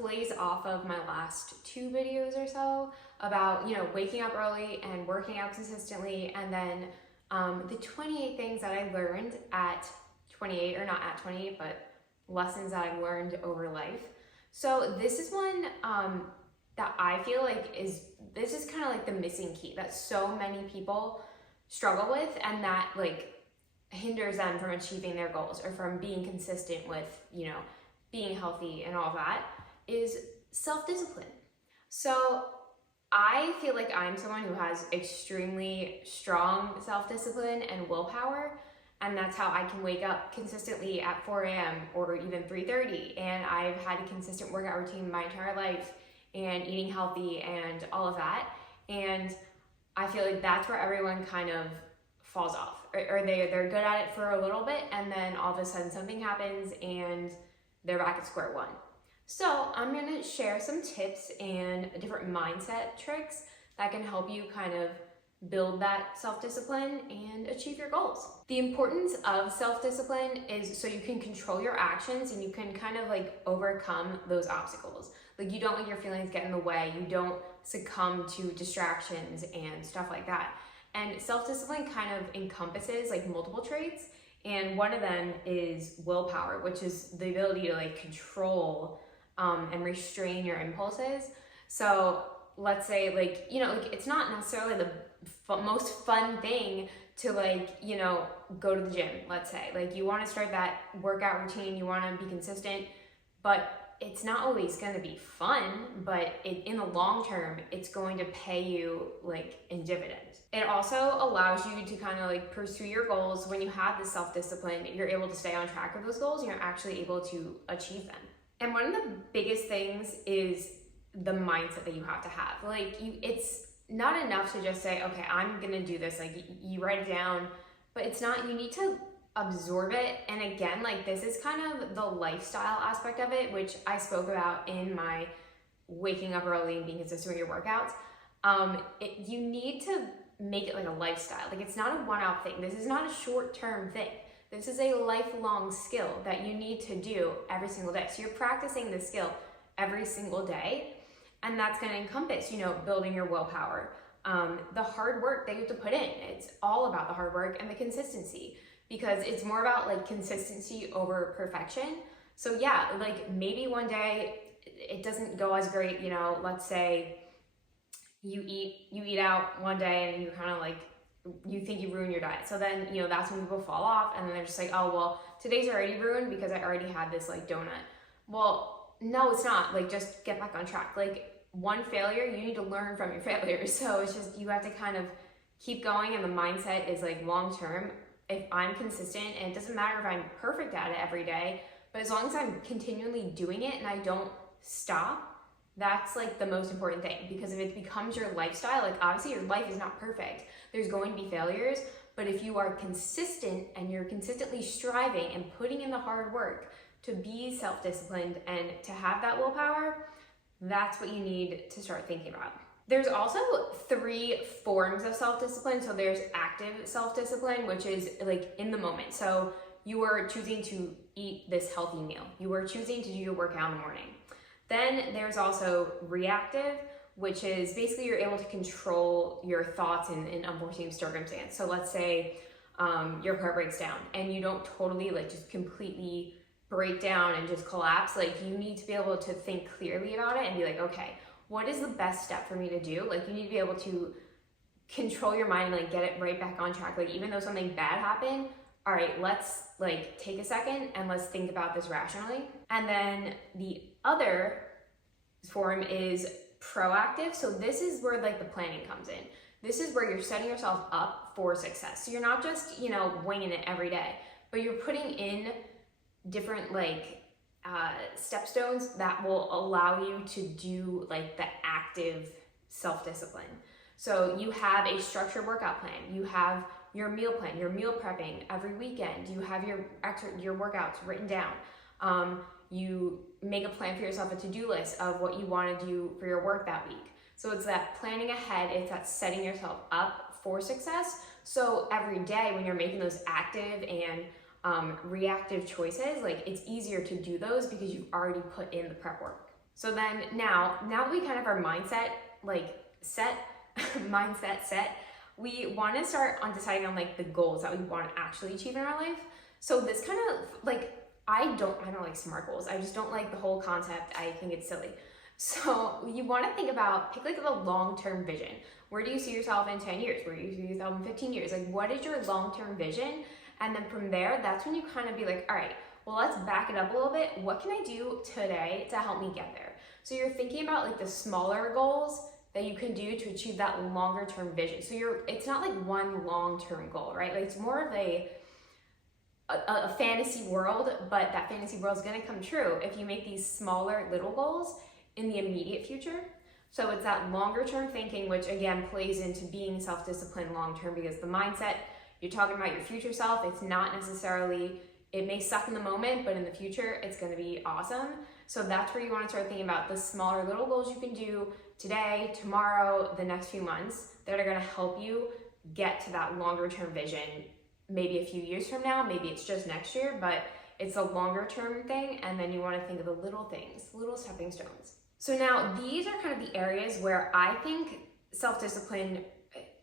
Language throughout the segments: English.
plays off of my last 2 videos or so about, waking up early and working out consistently, and then the 28 things that I learned at 28, or not at 28, but lessons that I've learned over life. So this is one that I feel like this is kind of like the missing key that so many people struggle with, and that like hinders them from achieving their goals or from being consistent with, being healthy and all that, is self-discipline. So I feel like I'm someone who has extremely strong self-discipline and willpower, and that's how I can wake up consistently at 4 a.m. or even 3:30. And I've had a consistent workout routine my entire life, and eating healthy and all of that. And I feel like that's where everyone kind of falls off, or they're good at it for a little bit, and then all of a sudden something happens and they're back at square one. So I'm gonna share some tips and different mindset tricks that can help you kind of build that self-discipline and achieve your goals. The importance of self-discipline is so you can control your actions and you can kind of like overcome those obstacles. Like you don't let your feelings get in the way, you don't succumb to distractions and stuff like that. And self-discipline kind of encompasses like multiple traits, and one of them is willpower, which is the ability to like control and restrain your impulses. So let's say like, it's not necessarily the most fun thing to like, go to the gym, let's say. Like you want to start that workout routine, you want to be consistent, but it's not always going to be fun, but in the long term, it's going to pay you like in dividends. It also allows you to kind of like pursue your goals. When you have this self-discipline, you're able to stay on track with those goals and you're actually able to achieve them. And one of the biggest things is the mindset that you have to have. Like it's not enough to just say, okay, I'm going to do this. Like you write it down, but it's not, you need to absorb it. And again, like this is kind of the lifestyle aspect of it, which I spoke about in my waking up early and being consistent with your workouts. You need to make it like a lifestyle. Like it's not a one-off thing. This is not a short-term thing. This is a lifelong skill that you need to do every single day. So you're practicing this skill every single day, and that's going to encompass, building your willpower, the hard work that you have to put in. It's all about the hard work and the consistency, because it's more about like consistency over perfection. So yeah, like maybe one day it doesn't go as great, let's say you eat out one day and you kind of like, you think you ruined your diet. So then, that's when people fall off, and then they're just like, oh, well, today's already ruined because I already had this like donut. Well, no, it's not. Like just get back on track. Like one failure, you need to learn from your failures. So it's just, you have to kind of keep going, and the mindset is like long term. If I'm consistent, and it doesn't matter if I'm perfect at it every day, but as long as I'm continually doing it and I don't stop, that's like the most important thing. Because if it becomes your lifestyle, like obviously your life is not perfect. There's going to be failures, but if you are consistent and you're consistently striving and putting in the hard work to be self-disciplined and to have that willpower, that's what you need to start thinking about. There's also 3 forms of self-discipline. So there's active self-discipline, which is like in the moment. So you are choosing to eat this healthy meal. You are choosing to do your workout in the morning. Then there's also reactive, which is basically you're able to control your thoughts in unforeseen circumstance. So let's say your car breaks down and you don't totally like just completely break down and just collapse. Like you need to be able to think clearly about it and be like, okay, what is the best step for me to do? Like you need to be able to control your mind and like get it right back on track. Like even though something bad happened, all right, let's like take a second and let's think about this rationally. And then the other form is proactive. So this is where like the planning comes in. This is where you're setting yourself up for success. So you're not just, winging it every day, but you're putting in different like stepstones that will allow you to do like the active self-discipline. So you have a structured workout plan, you have your meal plan, your meal prepping every weekend, you have your workouts written down. You make a plan for yourself, a to-do list of what you want to do for your work that week. So it's that planning ahead, it's that setting yourself up for success. So every day when you're making those active and reactive choices, like it's easier to do those because you've already put in the prep work. So then now that we kind of our mindset set, mindset set, we want to start on deciding on the goals that we want to actually achieve in our life. So this kind of I don't like SMART goals. I just don't like the whole concept. I think it's silly. So you want to think about, pick the long-term vision. Where do you see yourself in 10 years? Where do you see yourself in 15 years? What is your long-term vision? And then from there, that's when you kind of be like, all right, well, let's back it up a little bit. What can I do today to help me get there? So you're thinking about the smaller goals that you can do to achieve that longer term vision. So it's not one long-term goal, right? It's more of a fantasy world, but that fantasy world is going to come true if you make these smaller little goals in the immediate future. So it's that longer term thinking, which again plays into being self-disciplined long-term, because the mindset, you're talking about your future self. It's not necessarily, it may suck in the moment, but in the future, it's going to be awesome. So that's where you want to start thinking about the smaller little goals you can do today, tomorrow, the next few months that are going to help you get to that longer term vision, maybe a few years from now, maybe it's just next year, but it's a longer term thing. And then you want to think of the little things, little stepping stones. So now these are kind of the areas where I think self-discipline,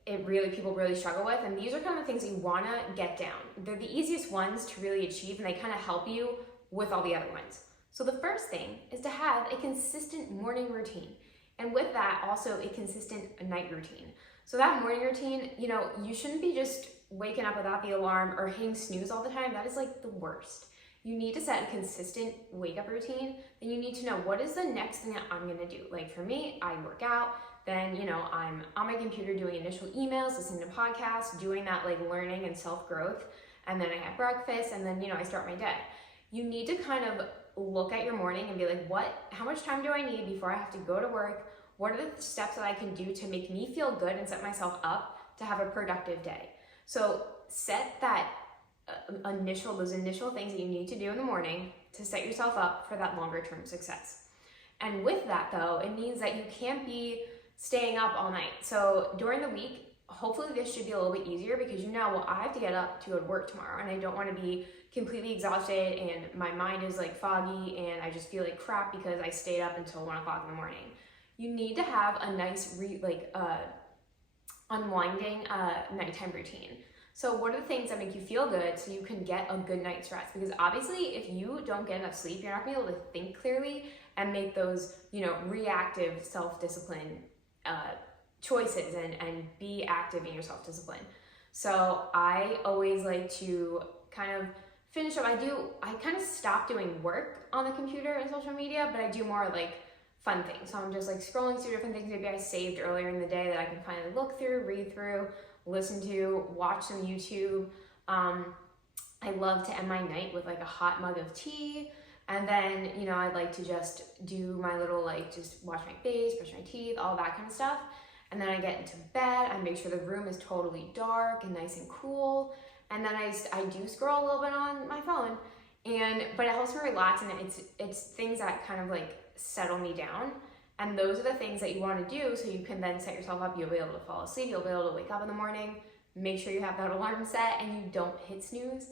people really struggle with. And these are kind of the things that you want to get down. They're the easiest ones to really achieve, and they kind of help you with all the other ones. So the first thing is to have a consistent morning routine. And with that, also a consistent night routine. So that morning routine, you shouldn't be just waking up without the alarm or hitting snooze all the time. That is the worst. You need to set a consistent wake up routine. Then you need to know, what is the next thing that I'm gonna do? For me, I work out, then, I'm on my computer doing initial emails, listening to podcasts, doing that learning and self-growth. And then I have breakfast, and then, I start my day. You need to kind of look at your morning and be like, how much time do I need before I have to go to work? What are the steps that I can do to make me feel good and set myself up to have a productive day? So set that those initial things that you need to do in the morning to set yourself up for that longer term success. And with that though, it means that you can't be staying up all night. So during the week, hopefully this should be a little bit easier, because well, I have to get up to go to work tomorrow, and I don't want to be completely exhausted and my mind is foggy and I just feel like crap because I stayed up until 1 o'clock in the morning. You need to have a nice unwinding nighttime routine. So what are the things that make you feel good so you can get a good night's rest? Because obviously if you don't get enough sleep, you're not gonna be able to think clearly and make those, reactive self-discipline choices and be active in your self-discipline. So I always like to kind of finish up. I kind of stop doing work on the computer and social media, but I do more fun things. So I'm just scrolling through different things maybe I saved earlier in the day that I can finally look through, read through, listen to, watch some YouTube. I love to end my night with a hot mug of tea. And then, I'd like to just do my little, just wash my face, brush my teeth, all that kind of stuff. And then I get into bed. I make sure the room is totally dark and nice and cool. And then I do scroll a little bit on my phone, but it helps me relax, and it's things that kind of settle me down. And those are the things that you want to do so you can then set yourself up. You'll be able to fall asleep. You'll be able to wake up in the morning, make sure you have that alarm set and you don't hit snooze.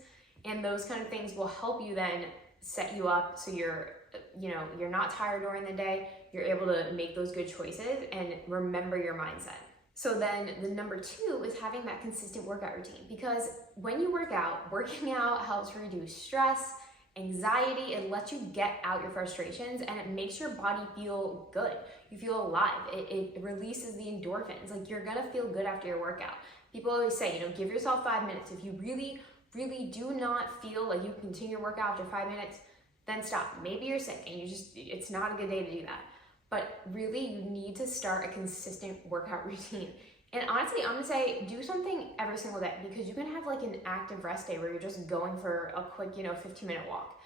And those kind of things will help you then set you up so you're not tired during the day. You're able to make those good choices and remember your mindset. So then the number 2 is having that consistent workout routine, because when you working out helps reduce stress, anxiety. It lets you get out your frustrations, and it makes your body feel good. You feel alive. It releases the endorphins. You're gonna feel good after your workout. People always say, give yourself 5 minutes. If you really, really do not feel like you can continue your workout after 5 minutes, then stop. Maybe you're sick and it's not a good day to do that. But really, you need to start a consistent workout routine. And honestly, I'm gonna say do something every single day, because you can have an active rest day where you're just going for a quick, 15-minute walk.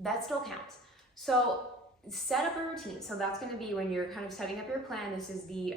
That still counts. So set up a routine. So that's gonna be when you're kind of setting up your plan. This is the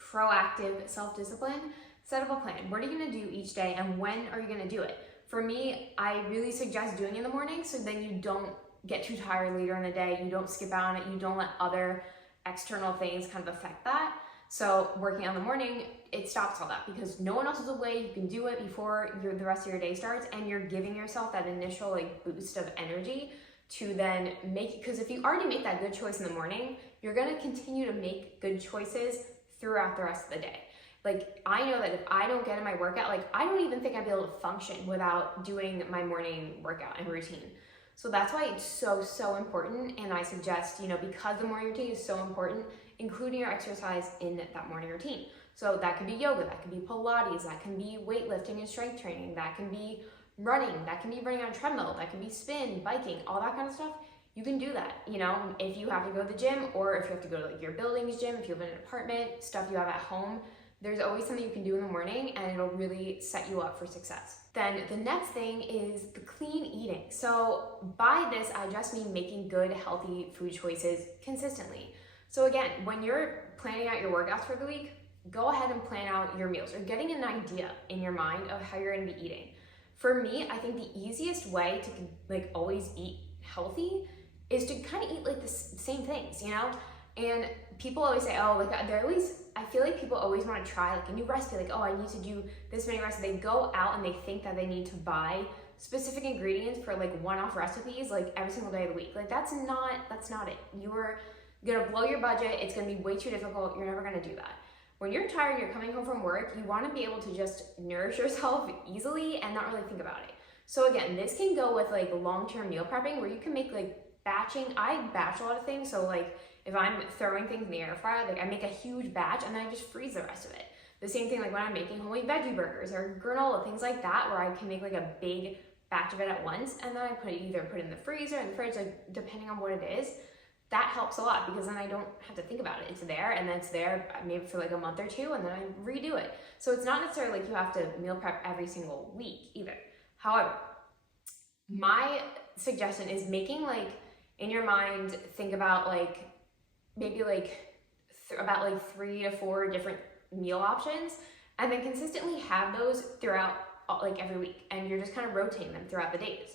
proactive self-discipline. Set up a plan. What are you gonna do each day, and when are you gonna do it? For me, I really suggest doing it in the morning, so then you don't get too tired later in the day. You don't skip out on it. You don't let other external things kind of affect that. So working on the morning, it stops all that, because no one else is away. You can do it before the rest of your day starts, and you're giving yourself that initial boost of energy to then make, because if you already make that good choice in the morning, you're gonna continue to make good choices throughout the rest of the day. Like, I know that if I don't get in my workout, like, I don't even think I'd be able to function without doing my morning workout and routine. So that's why it's so important. And I suggest, because the morning routine is so important, including your exercise in that morning routine. So that could be yoga, that could be Pilates, that can be weightlifting and strength training, that can be running, that can be running on a treadmill, that can be spin, biking, all that kind of stuff. You can do that, if you have to go to the gym, or if you have to go to like your building's gym, if you live in an apartment, stuff you have at home. There's always something you can do in the morning, and it'll really set you up for success. Then the next thing is the clean eating. So by this, I just mean making good, healthy food choices consistently. So again, when you're planning out your workouts for the week, go ahead and plan out your meals, or getting an idea in your mind of how you're gonna be eating. For me, I think the easiest way to like always eat healthy is to kind of eat like the same things, And people always say, I feel like people always want to try like a new recipe, like, oh, I need to do this many recipes. They go out and they think that they need to buy specific ingredients for like one-off recipes like every single day of the week. Like that's not it. You're gonna blow your budget. It's gonna be way too difficult. You're never gonna do that. When you're tired and you're coming home from work, you want to be able to just nourish yourself easily and not really think about it. So again, this can go with like long-term meal prepping, where you can make like batching. I batch a lot of things. So like if I'm throwing things in the air fryer, like I make a huge batch and then I just freeze the rest of it. The same thing like when I'm making homemade veggie burgers or granola, things like that, where I can make like a big batch of it at once, and then I either put it in the freezer, in the fridge, like depending on what it is. That helps a lot, because then I don't have to think about it. It's there, and then it's there maybe for like a month or two, and then I redo it. So it's not necessarily like you have to meal prep every single week either. However, my suggestion is making like in your mind, think about like maybe like about like 3 to 4 different meal options, and then consistently have those throughout like every week, and you're just kind of rotating them throughout the days.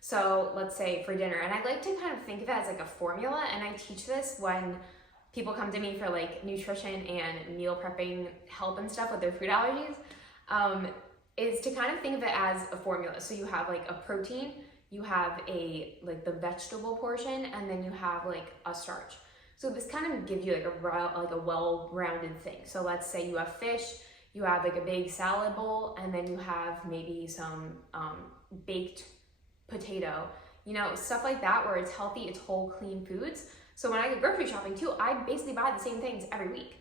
So let's say for dinner, and I like to kind of think of it as like a formula, and I teach this when people come to me for like nutrition and meal prepping help and stuff with their food allergies, is to kind of think of it as a formula. So you have like a protein, you have like the vegetable portion, and then you have like a starch. So this kind of gives you like a well-rounded thing. So let's say you have fish, you have like a big salad bowl, and then you have maybe some baked potato, stuff like that, where it's healthy, it's whole, clean foods. So when I go grocery shopping too, I basically buy the same things every week.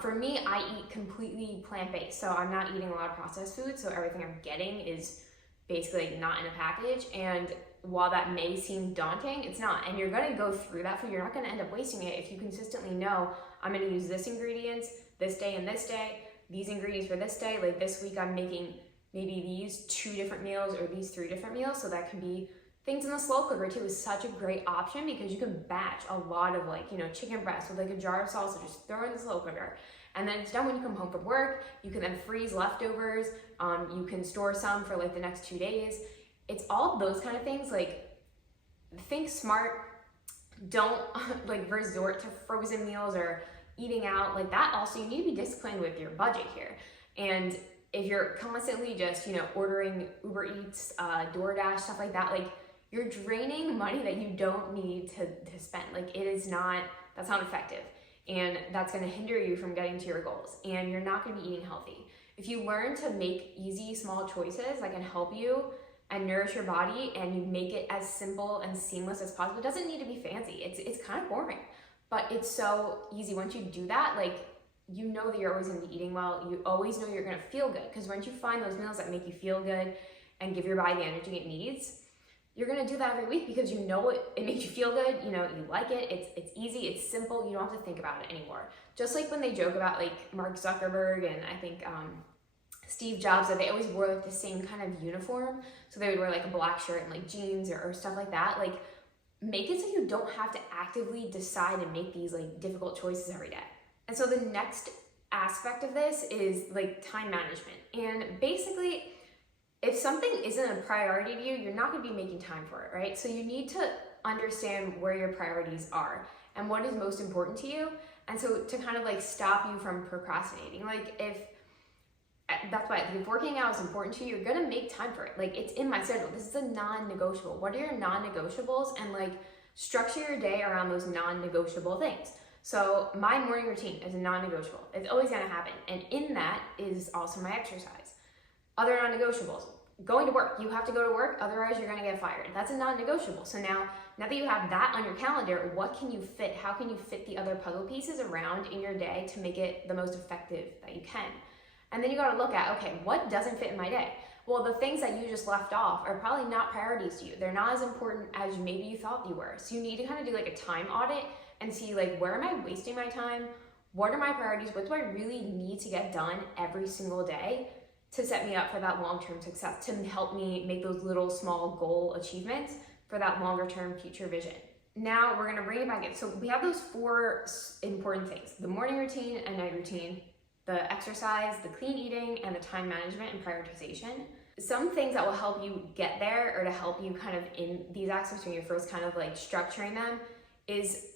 For me, I eat completely plant-based, so I'm not eating a lot of processed food, so everything I'm getting is basically like not in a package. And while that may seem daunting, it's not. And you're gonna go through that food. You're not gonna end up wasting it if you consistently know, I'm gonna use this ingredients this day and this day, these ingredients for this day. Like this week I'm making maybe these 2 different meals or these 3 different meals. So that can be things in the slow cooker too, is such a great option, because you can batch a lot of like, chicken breast with like a jar of salsa, just throw it in the slow cooker. And then it's done when you come home from work. You can then freeze leftovers. You can store some for like the next 2 days. It's all those kind of things. Like, think smart. Don't like resort to frozen meals or eating out like that. Also, you need to be disciplined with your budget here. And if you're constantly just, ordering Uber Eats, DoorDash, stuff like that, like you're draining money that you don't need to spend. Like that's not effective. And that's gonna hinder you from getting to your goals. And you're not gonna be eating healthy. If you learn to make easy, small choices that can help you and nourish your body, and you make it as simple and seamless as possible, it doesn't need to be fancy. It's kind of boring, but it's so easy. Once you do that, like, you know that you're always gonna be eating well. You always know you're gonna feel good, because once you find those meals that make you feel good and give your body the energy it needs, you're gonna do that every week, because you know it makes you feel good, you like it, it's easy, it's simple, you don't have to think about it anymore. Just like when they joke about like Mark Zuckerberg and I think Steve Jobs, that they always wore like the same kind of uniform. So they would wear like a black shirt and like jeans or stuff like that. Like, make it so you don't have to actively decide and make these like difficult choices every day. And so the next aspect of this is like time management. And basically, if something isn't a priority to you, you're not gonna be making time for it, right? So you need to understand where your priorities are and what is most important to you. And so to kind of like stop you from procrastinating. Like, if that's why if working out is important to you, you're gonna make time for it. Like, it's in my schedule. This is a non-negotiable. What are your non-negotiables? And like, structure your day around those non-negotiable things. So my morning routine is a non-negotiable. It's always gonna happen. And in that is also my exercise. Other non-negotiables, going to work. You have to go to work, otherwise you're gonna get fired. That's a non-negotiable. So now that you have that on your calendar, what can you fit? How can you fit the other puzzle pieces around in your day to make it the most effective that you can? And then you gotta look at, okay, what doesn't fit in my day? Well, the things that you just left off are probably not priorities to you. They're not as important as maybe you thought you were. So you need to kind of do like a time audit and see, like, where am I wasting my time? What are my priorities? What do I really need to get done every single day to set me up for that long-term success, to help me make those little small goal achievements for that longer-term future vision? Now we're gonna bring it back in. So we have those 4 important things: the morning routine and night routine, the exercise, the clean eating, and the time management and prioritization. Some things that will help you get there, or to help you kind of in these aspects when you're first kind of like structuring them, is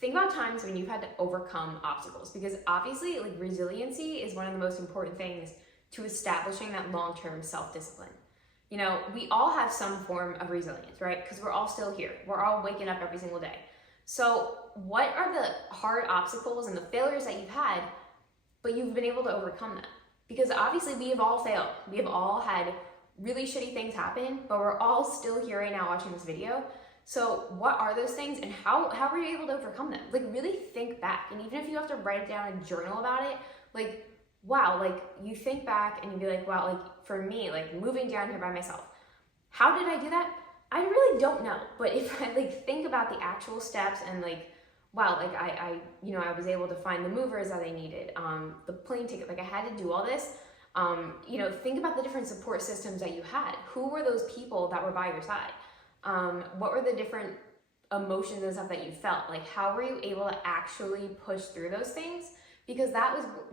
think about times when you've had to overcome obstacles, because obviously like resiliency is one of the most important things to establishing that long-term self-discipline. You know, we all have some form of resilience, right? Because we're all still here. We're all waking up every single day. So what are the hard obstacles and the failures that you've had, but you've been able to overcome them? Because obviously we have all failed. We have all had really shitty things happen, but we're all still here right now watching this video. So what are those things, and how were you able to overcome them? Like, really think back. And even if you have to write it down and journal about it, like, wow, like you think back and you'd be like, wow, like for me, like moving down here by myself, how did I do that? I really don't know. But if I like think about the actual steps and like, wow, like I was able to find the movers that I needed, the plane ticket, like I had to do all this. Think about the different support systems that you had. Who were those people that were by your side? What were the different emotions and stuff that you felt? Like, how were you able to actually push through those things? Because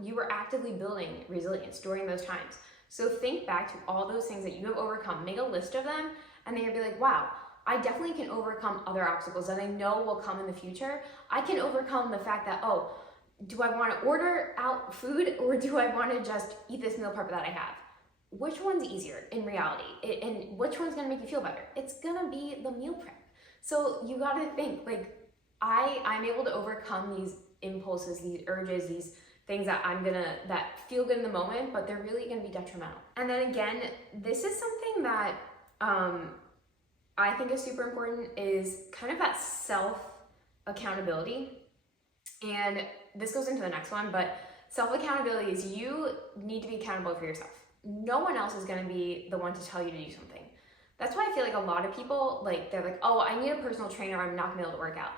you were actively building resilience during those times. So think back to all those things that you have overcome, make a list of them, and then you'll be like, wow, I definitely can overcome other obstacles that I know will come in the future. I can overcome the fact that, oh, do I want to order out food, or do I want to just eat this meal prep that I have? Which one's easier in reality? And which one's going to make you feel better? It's going to be the meal prep. So you got to think, like, I'm able to overcome these impulses, these urges, these things that that feel good in the moment, but they're really going to be detrimental. And then again, this is something that I think is super important, is kind of that self-accountability. And this goes into the next one, but self-accountability is you need to be accountable for yourself. No one else is going to be the one to tell you to do something. That's why I feel like a lot of people, like, they're like, oh, I need a personal trainer, I'm not going to be able to work out.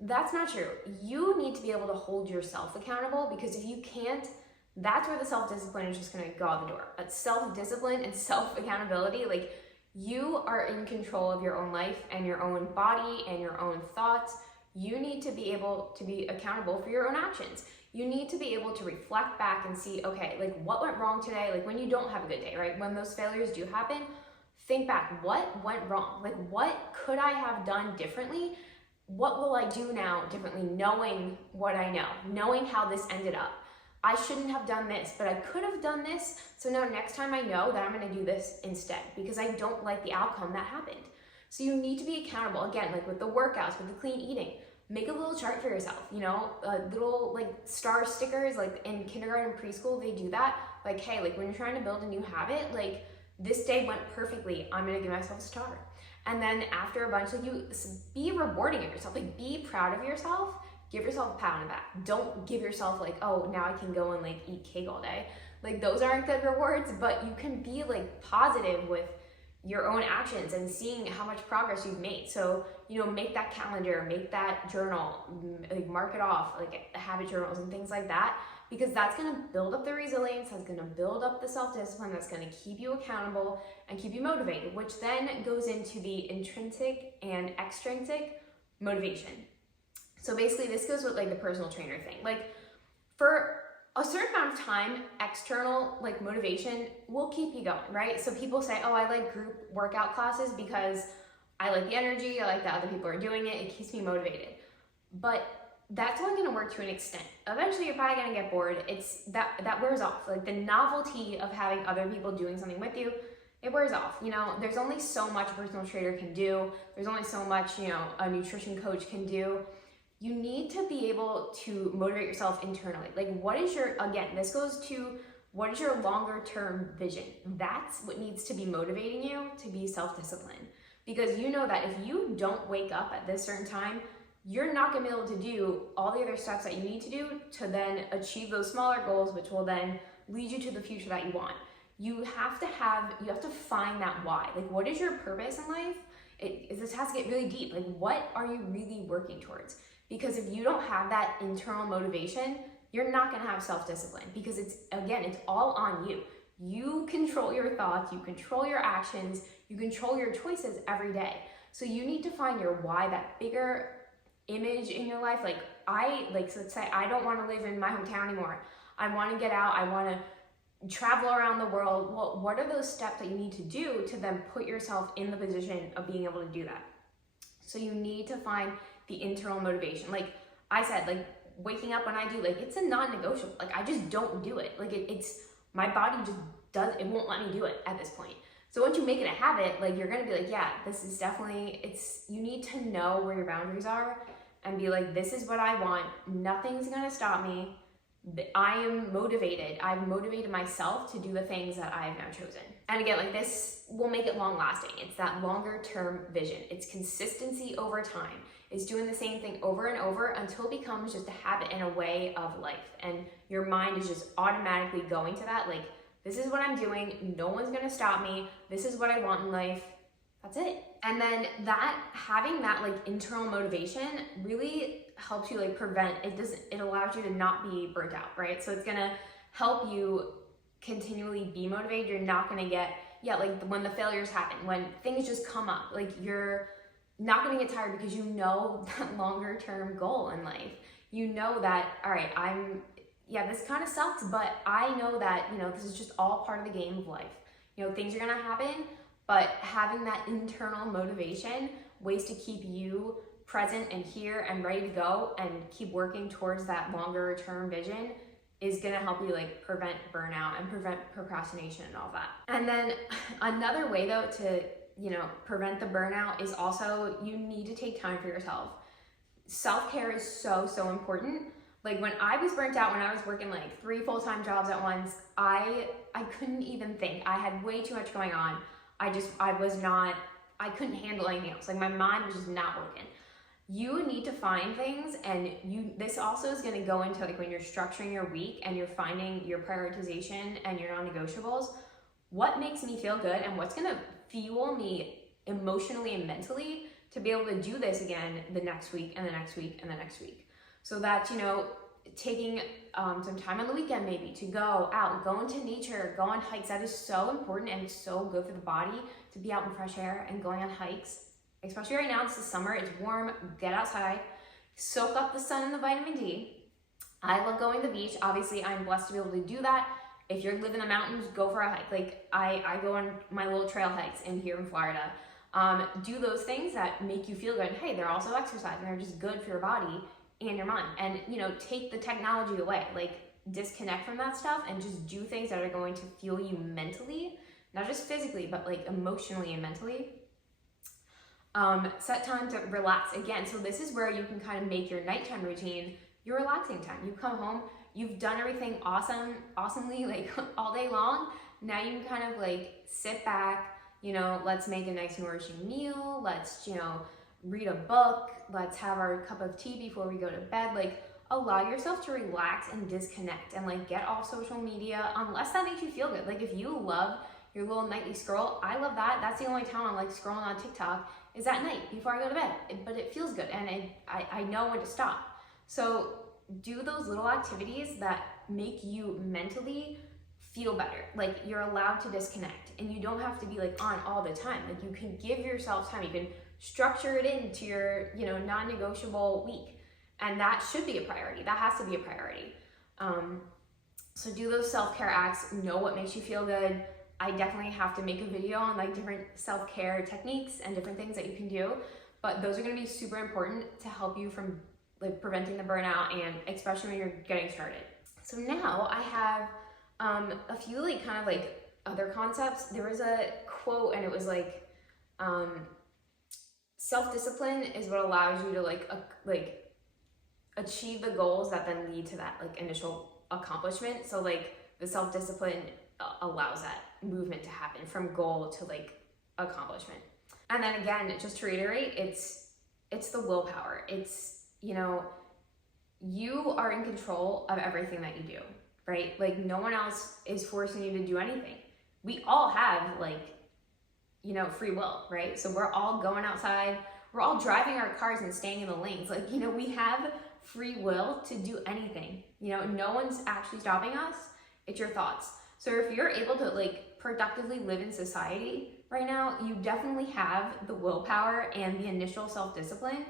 That's not true. You need to be able to hold yourself accountable, because if you can't, that's where the self-discipline is just going to go out the door. But self-discipline and self-accountability, like, you are in control of your own life and your own body and your own thoughts. You need to be able to be accountable for your own actions. You need to be able to reflect back and see, okay, like, what went wrong today? Like, when you don't have a good day, right? When those failures do happen, think back, what went wrong? Like, what could I have done differently? What will I do now differently, knowing what I know, knowing how this ended up? I shouldn't have done this, but I could have done this. So now next time I know that I'm going to do this instead, because I don't like the outcome that happened. So you need to be accountable. Again, like with the workouts, with the clean eating, make a little chart for yourself, little like star stickers, like in kindergarten and preschool, they do that. Like, hey, like when you're trying to build a new habit, like this day went perfectly, I'm going to give myself a star. And then after a bunch, like, you be rewarding of yourself, like be proud of yourself, give yourself a pat on the back. Don't give yourself like, oh, now I can go and like eat cake all day. Like, those aren't good rewards, but you can be like positive with your own actions and seeing how much progress you've made. So, make that calendar, make that journal, like mark it off, like habit journals and things like that, because that's going to build up the resilience, that's going to build up the self-discipline, that's going to keep you accountable and keep you motivated, which then goes into the intrinsic and extrinsic motivation. So basically this goes with like the personal trainer thing. Like, for a certain amount of time, external like motivation will keep you going, right? So people say, oh, I like group workout classes because I like the energy, I like that other people are doing it, it keeps me motivated. But that's only gonna work to an extent. Eventually you're probably gonna get bored. It's that wears off. Like the novelty of having other people doing something with you, it wears off. You know, there's only so much a personal trainer can do. There's only so much, you know, a nutrition coach can do. You need to be able to motivate yourself internally. Like what is your, again, this goes to what is your longer term vision? That's what needs to be motivating you to be self-disciplined. Because you know that if you don't wake up at this certain time, you're not gonna be able to do all the other steps that you need to do to then achieve those smaller goals, which will then lead you to the future that you want. You have to find that why. Like what is your purpose in life? This has to get really deep. Like what are you really working towards? Because if you don't have that internal motivation, you're not gonna have self-discipline, because it's all on you. You control your thoughts, you control your actions, you control your choices every day. So you need to find your why, that bigger image in your life. So let's say I don't want to live in my hometown anymore. I want to get out, I want to travel around the world. Well, what are those steps that you need to do to then put yourself in the position of being able to do that? So you need to find the internal motivation. Like I said, like waking up when I do, like it's a non-negotiable. Like I just don't do it. Like it's my body just it won't let me do it at this point. So once you make it a habit, like you're gonna be like, yeah, this is definitely, you need to know where your boundaries are and be like, this is what I want. Nothing's gonna stop me. I am motivated. I've motivated myself to do the things that I have now chosen. And again, like this will make it long lasting. It's that longer term vision. It's consistency over time. It's doing the same thing over and over until it becomes just a habit and a way of life. And your mind is just automatically going to that. Like, this is what I'm doing. No one's gonna stop me. This is what I want in life. That's it. And then having that like internal motivation really helps you like prevent, it allows you to not be burnt out, right? So it's gonna help you continually be motivated. You're not gonna get, like when the failures happen, when things just come up, like you're not gonna get tired because you know that longer term goal in life. You know that, all right, this kind of sucks, but I know that, you know, this is just all part of the game of life. You know, things are gonna happen, but having that internal motivation, ways to keep you present and here and ready to go and keep working towards that longer term vision is gonna help you like prevent burnout and prevent procrastination and all that. And then another way though to, you know, prevent the burnout is also you need to take time for yourself. Self-care is so important. Like when I was burnt out, when I was working like 3 full-time jobs at once, I couldn't even think. I had way too much going on. I couldn't handle anything else. Like my mind was just not working. You need to find things, and this also is gonna go into like when you're structuring your week and you're finding your prioritization and your non-negotiables, what makes me feel good and what's gonna fuel me emotionally and mentally to be able to do this again the next week and the next week and the next week. So that, you know, taking some time on the weekend maybe to go out, go into nature, go on hikes. That is so important and so good for the body to be out in fresh air and going on hikes. Especially right now, it's the summer, it's warm, get outside, soak up the sun and the vitamin D. I love going to the beach. Obviously, I'm blessed to be able to do that. If you live in the mountains, go for a hike. Like I go on my little trail hikes here in Florida. Do those things that make you feel good. Hey, they're also exercise and they're just good for your body and your mind. And, you know, take the technology away, like disconnect from that stuff and just do things that are going to fuel you mentally, not just physically, but like emotionally and mentally. Set time to relax again. So this is where you can kind of make your nighttime routine your relaxing time. You come home, you've done everything awesomely like all day long. Now you can kind of like sit back, you know, let's make a nice nourishing meal. Let's, you know, read a book. Let's have our cup of tea before we go to bed. Like allow yourself to relax and disconnect and like get off social media unless that makes you feel good. Like if you love your little nightly scroll, I love that. That's the only time I'm like scrolling on TikTok is at night before I go to bed. But it feels good and I know when to stop. So do those little activities that make you mentally feel better. Like you're allowed to disconnect and you don't have to be like on all the time. Like you can give yourself time. You can structure it into your, you know, non-negotiable week. And that should be a priority. That has to be a priority. So do those self-care acts, know what makes you feel good. I definitely have to make a video on like different self-care techniques and different things that you can do, but those are gonna be super important to help you from like preventing the burnout, and especially when you're getting started. So now I have a few like kind of like other concepts. There was a quote and it was like, self-discipline is what allows you to like achieve the goals that then lead to that like initial accomplishment. So like the self-discipline allows that movement to happen from goal to like accomplishment. And then again, just to reiterate, it's the willpower. It's, you know, you are in control of everything that you do, right? Like no one else is forcing you to do anything. We all have like, you know, free will, right? So we're all going outside, we're all driving our cars and staying in the lanes. Like, you know, we have free will to do anything. You know, no one's actually stopping us. It's your thoughts. So if you're able to like productively live in society right now, you definitely have the willpower and the initial self-discipline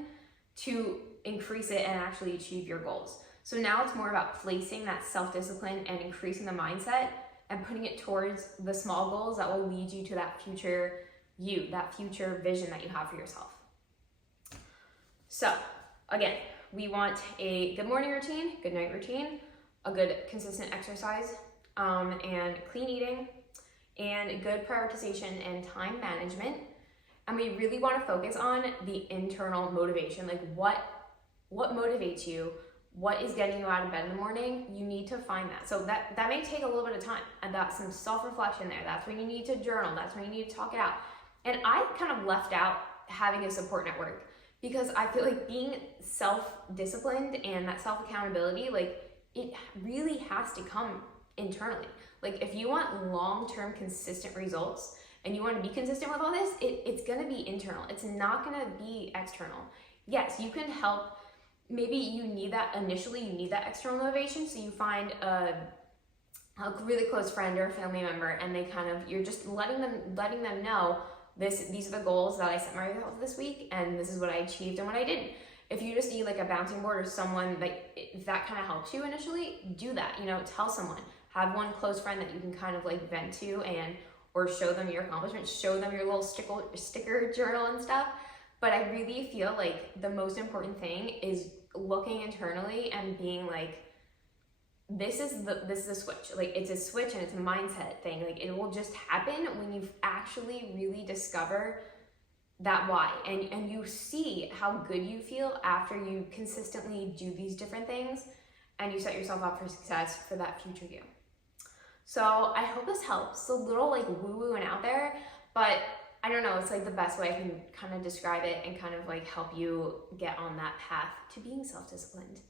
to increase it and actually achieve your goals. So now it's more about placing that self-discipline and increasing the mindset and putting it towards the small goals that will lead you to that future you, that future vision that you have for yourself. So again, we want a good morning routine, good night routine, a good consistent exercise, and clean eating, and good prioritization and time management. And we really want to focus on the internal motivation, like what motivates you, what is getting you out of bed in the morning. You need to find that. So that may take a little bit of time, and that's some self-reflection there. That's when you need to journal. That's when you need to talk it out. And I kind of left out having a support network because I feel like being self-disciplined and that self-accountability, like it really has to come internally. Like if you want long-term consistent results and you want to be consistent with all this, it's going to be internal. It's not going to be external. Yes, you can help. Maybe you need that initially, you need that external motivation. So you find a really close friend or a family member, and they kind of, you're just letting them know these are the goals that I set myself this week, and this is what I achieved and what I didn't. If you just need like a bouncing board or someone that, if that kind of helps you initially, do that. You know, tell someone, have one close friend that you can kind of like vent to, and or show them your accomplishments, show them your little sticker journal and stuff. But I really feel like the most important thing is looking internally and being like, this is the switch. Like it's a switch and it's a mindset thing. Like it will just happen when you actually really discover that why, and you see how good you feel after you consistently do these different things, and you set yourself up for success for that future you. So I hope this helps. It's a little like woo-woo and out there, but I don't know, it's like the best way I can kind of describe it and kind of like help you get on that path to being self-disciplined.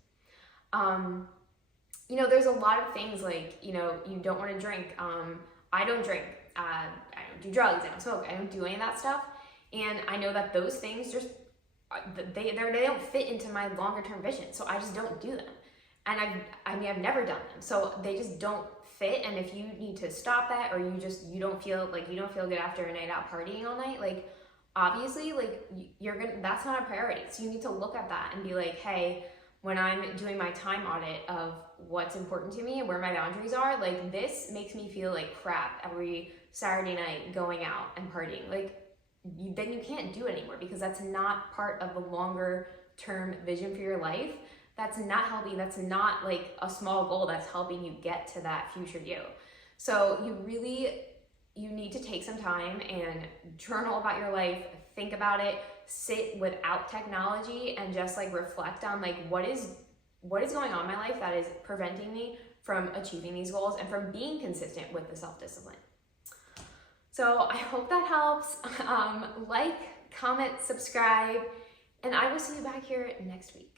You know, there's a lot of things like, you know, you don't want to drink. I don't drink. I don't do drugs. I don't smoke. I don't do any of that stuff. And I know that those things just, they don't fit into my longer term vision. So I just don't do them. And I've never done them. So they just don't fit. And if you need to stop that, or you don't feel good after a night out partying all night, like obviously like that's not a priority. So you need to look at that and be like, hey, when I'm doing my time audit of what's important to me and where my boundaries are, like this makes me feel like crap every Saturday night going out and partying. Like then you can't do it anymore, because that's not part of the longer term vision for your life. That's not healthy. That's not like a small goal that's helping you get to that future you. So you need to take some time and journal about your life, think about it, sit without technology and just like reflect on like what is going on in my life that is preventing me from achieving these goals and from being consistent with the self-discipline. So I hope that helps. Like, comment, subscribe, and I will see you back here next week.